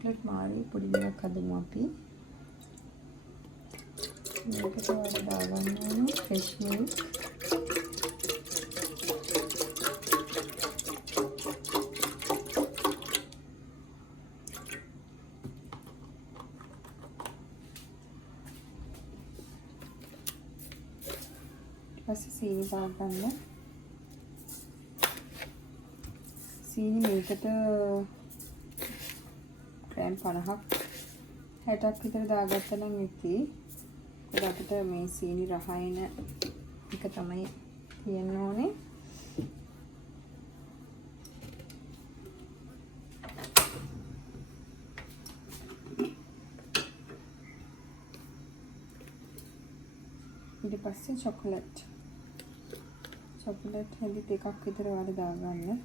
chocolate මාළු පොඩි දෙයක් හදමු අපි. මේකට වඩා දාගන්න ඕනේ fresh milk. ඊපස්සේ සීනි දාගන්න. සීනි මේකට ග්‍රෑම් 50ක් 60ක් විතර දාගත්තා නම් ඇති. ඒකට අපිට මේ සීනි රහයින එක තමයි තියෙන්න ඕනේ. ඊට පස්සේ chocolate හැදි දෙකක් විතර වල දාගන්න.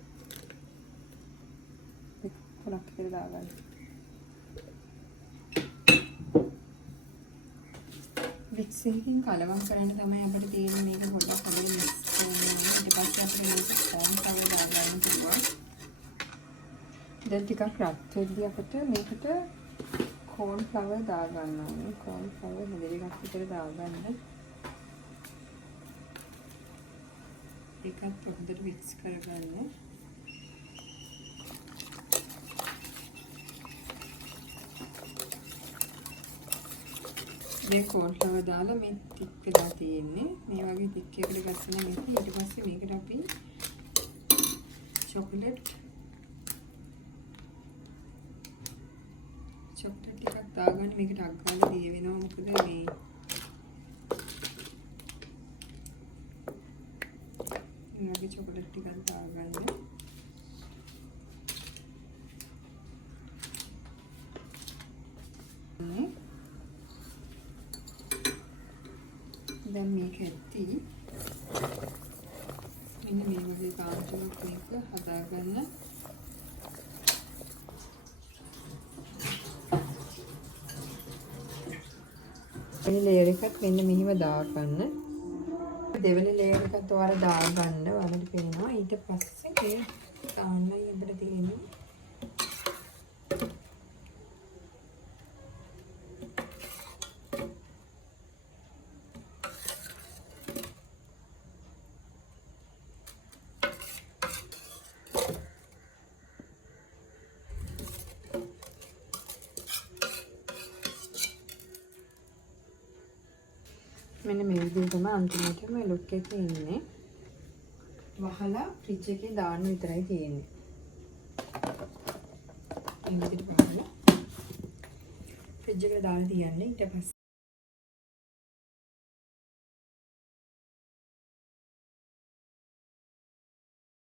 තුනක් විතර දාගන්න. මික්ස් එකකින් කලවම් කරන්න තමයි අපිට තියෙන්නේ. මේක පොඩ්ඩක් හදලා මික්ස් කරන්න. ඊට පස්සේ අපිට මේක කොන් ෆ්ලවර් දාගන්න පුළුවන්. දැන් ටිකක් රත් වෙද්දී අපිට මේකට කොන් ෆ්ලවර් දාගන්න ඕනේ. කොන් ෆ්ලවර් දෙකක් විතර දාගන්න. ඒකත් හොඳට මික්ස් කරගන්න. මේ corn flour දාලා මේ ටික් වෙලා තියෙන්නේ. මේ වගේ ටික් එකකට ගස්සන මේක. ඊට පස්සේ මේකට අපි chocolate ටිකක් දාගන්න. මේකට අග්ගාලා දිය වෙනවා. මොකද මේ වගේ chocolate ටිකක් දාගන්න. දැන් මේක ඇත්ති මෙන්න මේ වගේ කාන්තුවක් මේක හදාගන්න. මේ ලේයර් එකත් මෙන්න මෙහිම දාගන්න. දෙවෙනි ලේයර් එකත් ඔයාලා දාගන්න. ඔයාලට පේනවා. ඊට පස්සේ මේ දාන්නයි අපිට තියෙන්නේ. මෙන්න මේ විදිහට තමයි අන්තිමට මේ ලුක් එක ඉන්නේ. වහලා ෆ්‍රිජ් එකේ දාන්න විතරයි තියෙන්නේ. මේ විදිහට බලන්න. ෆ්‍රිජ් එකට දාලා තියන්නේ. ඊට පස්සේ